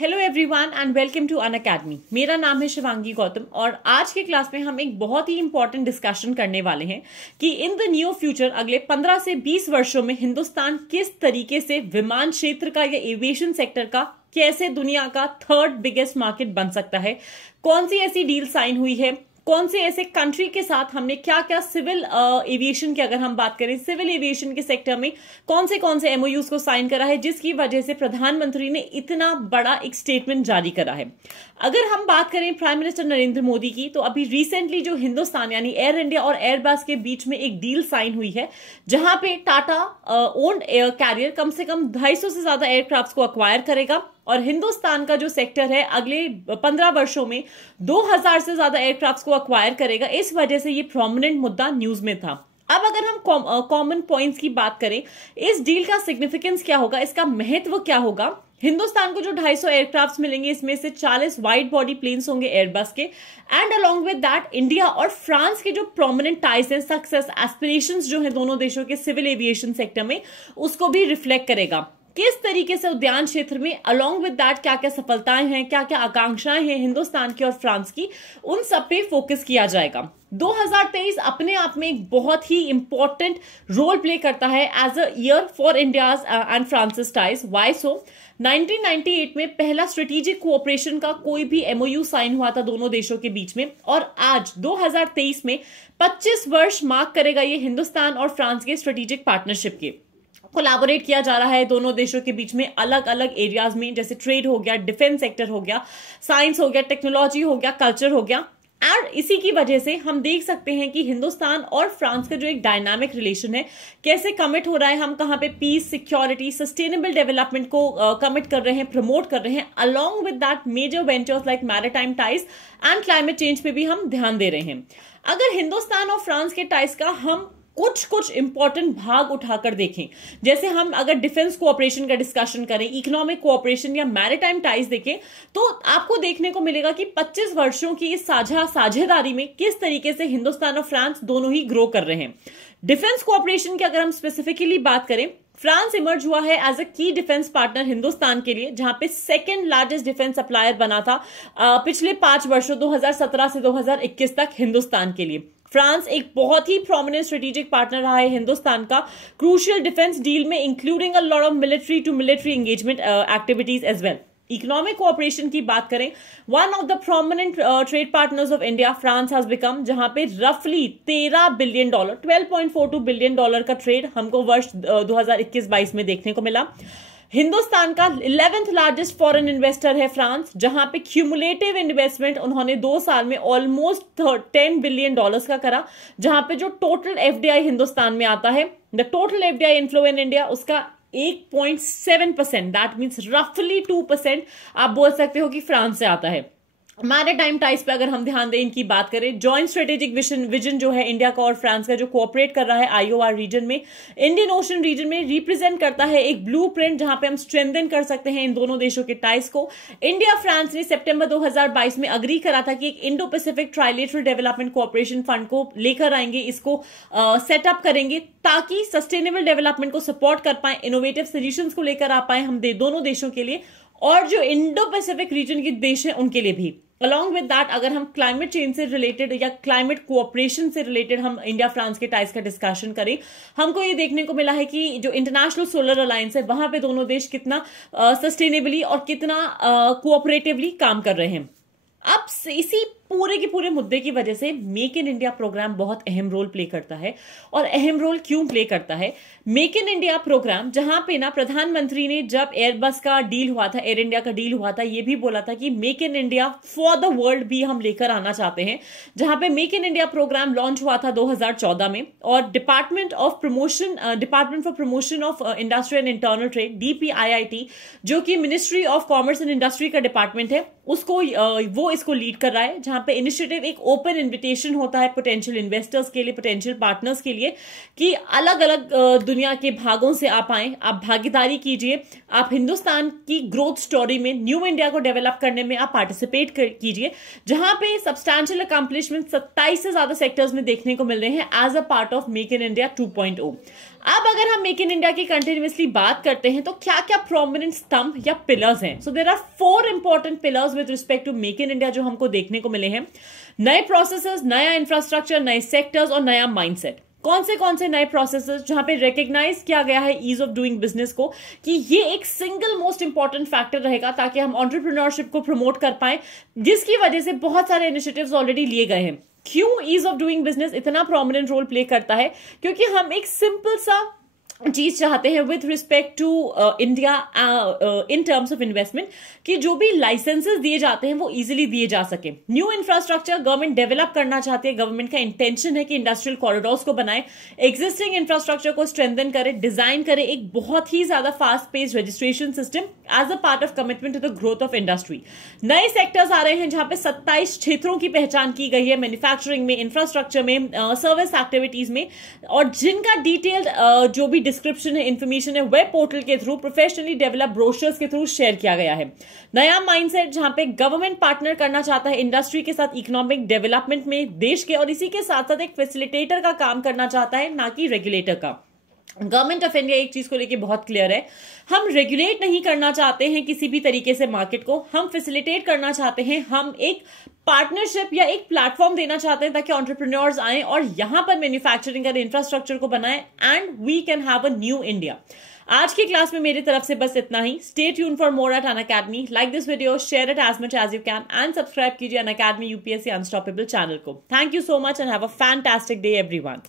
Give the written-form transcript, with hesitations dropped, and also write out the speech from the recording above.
Hello everyone and welcome to Unacademy. मेरा नाम है शिवांगी गौतम और आज के क्लास में हम एक बहुत ही इंपॉर्टेंट डिस्कशन करने वाले हैं कि इन द नियर फ्यूचर अगले 15 से 20 वर्षों में हिंदुस्तान किस तरीके से विमान क्षेत्र का या एविएशन सेक्टर का कैसे दुनिया का थर्ड बिगेस्ट मार्केट बन सकता है। कौन सी ऐसी डील साइन हुई है, कौन से ऐसे कंट्री के साथ हमने क्या क्या सिविल एविएशन की अगर हम बात करें सिविल एविएशन के सेक्टर में कौन से एमओयूज को साइन करा है, जिसकी वजह से प्रधानमंत्री ने इतना बड़ा एक स्टेटमेंट जारी करा है। अगर हम बात करें प्राइम मिनिस्टर नरेंद्र मोदी की, तो अभी रिसेंटली जो हिंदुस्तान यानी एयर इंडिया और एयरबस के बीच में एक डील साइन हुई है, जहां पे टाटा ओन्ड एयर कैरियर कम से कम 250 से ज्यादा एयरक्राफ्ट को अक्वायर करेगा और हिंदुस्तान का जो सेक्टर है अगले 15 वर्षों में 2000 से ज्यादा एयरक्राफ्ट को अक्वायर करेगा। इस वजह से ये प्रोमिनेंट मुद्दा न्यूज में था। अब अगर हम कॉमन पॉइंट्स की बात करें, इस डील का सिग्निफिकेंस क्या होगा, इसका महत्व क्या होगा। हिंदुस्तान को जो 250 एयरक्राफ्ट मिलेंगे, इसमें से 40 वाइड बॉडी प्लेन्स होंगे एयरबस के, and along with that India और फ्रांस के जो प्रोमिनेंट टाइज हैं, सक्सेस एस्पिरेशंस जो है दोनों देशों के सिविल एविएशन सेक्टर में, उसको भी रिफ्लेक्ट करेगा। किस तरीके से उद्यान क्षेत्र में अलोंग विद दैट क्या क्या सफलताएं हैं, क्या क्या आकांक्षाएं हैं हिंदुस्तान की और फ्रांस की, उन सब पे फोकस किया जाएगा। 2023 अपने आप में एक बहुत ही इंपॉर्टेंट रोल प्ले करता है as a year for India's and France's ties. Why so? 1998 में पहला स्ट्रेटेजिक कोऑपरेशन का कोई भी एमओयू साइन हुआ था दोनों देशों के बीच में, और आज 2023 में 25 वर्ष मार्क करेगा ये हिंदुस्तान और फ्रांस के स्ट्रेटेजिक पार्टनरशिप के। कोलैबोरेट किया जा रहा है दोनों देशों के बीच में अलग अलग एरियाज में, जैसे ट्रेड हो गया, डिफेंस सेक्टर हो गया, साइंस हो गया, टेक्नोलॉजी हो गया, कल्चर हो गया। और इसी की वजह से हम देख सकते हैं कि हिंदुस्तान और फ्रांस का जो एक डायनामिक रिलेशन है, कैसे कमिट हो रहा है, हम कहां पे पीस, सिक्योरिटी, सस्टेनेबल डेवलपमेंट को कमिट कर रहे हैं, प्रमोट कर रहे हैं, along with that major ventures like maritime ties and climate change पे भी हम ध्यान दे रहे हैं। अगर हिंदुस्तान और फ्रांस के टाइज का हम कुछ इंपॉर्टेंट भाग उठाकर देखें, जैसे हम अगर डिफेंस कोऑपरेशन का डिस्कशन करें, इकोनॉमिक कोऑपरेशन या मैरीटाइम टाइज देखें, तो आपको देखने को मिलेगा कि 25 वर्षों की इस साझेदारी में किस तरीके से हिंदुस्तान और फ्रांस दोनों ही ग्रो कर रहे हैं। डिफेंस कोऑपरेशन की अगर हम स्पेसिफिकली बात करें, फ्रांस इमर्ज हुआ है एज अ की डिफेंस पार्टनर हिंदुस्तान के लिए, जहां पे सेकेंड लार्जेस्ट डिफेंस सप्लायर बना था पिछले 5 वर्षों 2017 से 2021 तक हिंदुस्तान के लिए। फ्रांस एक बहुत ही प्रोमिनेंट स्ट्रेटेजिक पार्टनर रहा है हिंदुस्तान का क्रूशियल डिफेंस डील में, including a lot of military to military engagement activities as well. Economic cooperation की बात करें, one of the prominent trade partners of India France has become, जहां पे रफली $13 बिलियन, $12.42 बिलियन का ट्रेड हमको वर्ष 2021-22 में देखने को मिला। हिंदुस्तान का 11th लार्जेस्ट फॉरेन इन्वेस्टर है फ्रांस, जहां पे क्यूमुलेटिव इन्वेस्टमेंट उन्होंने 2 साल में ऑलमोस्ट $10 बिलियन का करा, जहां पे जो टोटल एफडीआई हिंदुस्तान में आता है, the total FDI inflow in India, उसका 8.7%, दैट मीन्स रफली 2% आप बोल सकते हो कि फ्रांस से आता है। मैरीटाइम टाइज पे अगर हम ध्यान दें, इनकी बात करें, जॉइंट स्ट्रेटेजिक विजन जो है इंडिया का और फ्रांस का, जो कोऑपरेट कर रहा है आईओआर रीजन में, इंडियन ओशन रीजन में, रिप्रेजेंट करता है एक ब्लूप्रिंट जहां पे हम स्ट्रेंथन कर सकते हैं इन दोनों देशों के टाइज को। इंडिया फ्रांस ने सितंबर 2022 में अग्री करा था कि एक Indo Pacific trilateral development cooperation fund को लेकर आएंगे, इसको सेटअप करेंगे ताकि सस्टेनेबल डेवलपमेंट को सपोर्ट कर पाए, इनोवेटिव सोल्यूशंस को लेकर आ पाए हम दोनों देशों के लिए, और जो इंडो पैसिफिक रीजन के देश हैं उनके लिए भी। अलॉन्ग विद दैट अगर हम क्लाइमेट चेंज से रिलेटेड या क्लाइमेट कोऑपरेशन से रिलेटेड हम इंडिया फ्रांस के टाइज का डिस्कशन करें, हमको ये देखने को मिला है कि जो इंटरनेशनल सोलर अलायंस है, वहां पे दोनों देश कितना सस्टेनेबली और कितना कोऑपरेटिवली काम कर रहे हैं। अब इसी पूरे के पूरे मुद्दे की वजह से मेक इन इंडिया प्रोग्राम बहुत अहम रोल प्ले करता है। और अहम रोल क्यों प्ले करता है? मेक इन इंडिया प्रोग्राम, जहां पे ना प्रधानमंत्री ने जब एयरबस का डील हुआ था, एयर इंडिया का डील हुआ था, ये भी बोला था कि make in India for the world भी हम लेकर आना चाहते हैं, जहां पे make in India programme launched हुआ था 2014 में, और department for promotion of industry and internal trade, DPIIT, जो कि ministry of commerce and industry का डिपार्टमेंट है, उसको वो इसको लीड कर रहा है, जहां जहां पे इनिशिएटिव एक ओपन इन्विटेशन होता है पोटेंशियल इन्वेस्टर्स के लिए, पोटेंशियल पार्टनर्स के लिए, कि अलग अलग दुनिया के भागों से आप आए, आप भागीदारी कीजिए, आप हिंदुस्तान की ग्रोथ स्टोरी में, न्यू इंडिया को डेवलप करने में आप पार्टिसिपेट कीजिए, जहां पे सब्सटैंशियल अकम्पलिशमेंट 27 से ज्यादा सेक्टर्स में देखने को मिल रहे हैं as a part of make in India 2.0। अब अगर हम मेक इन इंडिया की कंटिन्यूअसली बात करते हैं तो क्या क्या प्रोमिनेंट स्तंभ या पिलर्स हैं? So there are 4 important pillars with respect to make in India जो हमको देखने को मिले हैं। नए प्रोसेसेस, नया इंफ्रास्ट्रक्चर, नए सेक्टर्स और नया माइंडसेट। कौन से नए प्रोसेसेस जहां पे रिकॉग्नाइज किया गया है ईज ऑफ डूइंग बिजनेस को, कि ये एक सिंगल मोस्ट इंपॉर्टेंट फैक्टर रहेगा ताकि हम एंटरप्रेन्योरशिप को प्रमोट कर पाए, जिसकी वजह से बहुत सारे इनिशिएटिव्स ऑलरेडी लिए गए हैं। क्यों ईज ऑफ डूइंग बिजनेस इतना प्रोमिनेंट रोल प्ले करता है? क्योंकि हम एक सिंपल सा चीज चाहते हैं with respect to India in terms of investment, कि जो भी लाइसेंसेस दिए जाते हैं वो इजीली दिए जा सके। न्यू इंफ्रास्ट्रक्चर गवर्नमेंट डेवलप करना चाहती है, गवर्नमेंट का इंटेंशन है कि इंडस्ट्रियल कॉरिडोर्स को बनाए, एग्जिस्टिंग इंफ्रास्ट्रक्चर को स्ट्रेंथन करे, डिजाइन करे एक बहुत ही ज्यादा fast pace registration system as a part of commitment to the growth of industry. नए सेक्टर्स आ रहे हैं जहां पे 27 क्षेत्रों की पहचान की गई है, मैन्युफैक्चरिंग में, इंफ्रास्ट्रक्चर में, सर्विस एक्टिविटीज में, और जिनका डिटेल्ड जो भी डिस्क्रिप्शन है, इंफॉर्मेशन है, वेब पोर्टल के थ्रू, प्रोफेशनली डेवलप ब्रोशर्स के थ्रू शेयर किया गया है। नया माइंडसेट जहां पे गवर्नमेंट पार्टनर करना चाहता है इंडस्ट्री के साथ इकोनॉमिक डेवलपमेंट में देश के, और इसी के साथ साथ एक फैसिलिटेटर का काम करना चाहता है, ना कि रेगुलेटर का। गवर्नमेंट ऑफ इंडिया एक चीज को लेके बहुत क्लियर है, हम रेगुलेट नहीं करना चाहते हैं किसी भी तरीके से मार्केट को, हम फैसिलिटेट करना चाहते हैं, हम एक पार्टनरशिप या एक प्लेटफॉर्म देना चाहते हैं ताकि एंटरप्रेन्योर्स आए और यहां पर मैन्युफैक्चरिंग करें, इंफ्रास्ट्रक्चर को बनाएं, and we can have a new India. आज की क्लास में मेरी तरफ से बस इतना ही। Stay tuned for more at Unacademy. Like this video, share it as much as you can, and subscribe कीजिए अनअकैडमी यूपीएससी अनस्टॉपेबल चैनल को। Thank you so much and have a fantastic day everyone.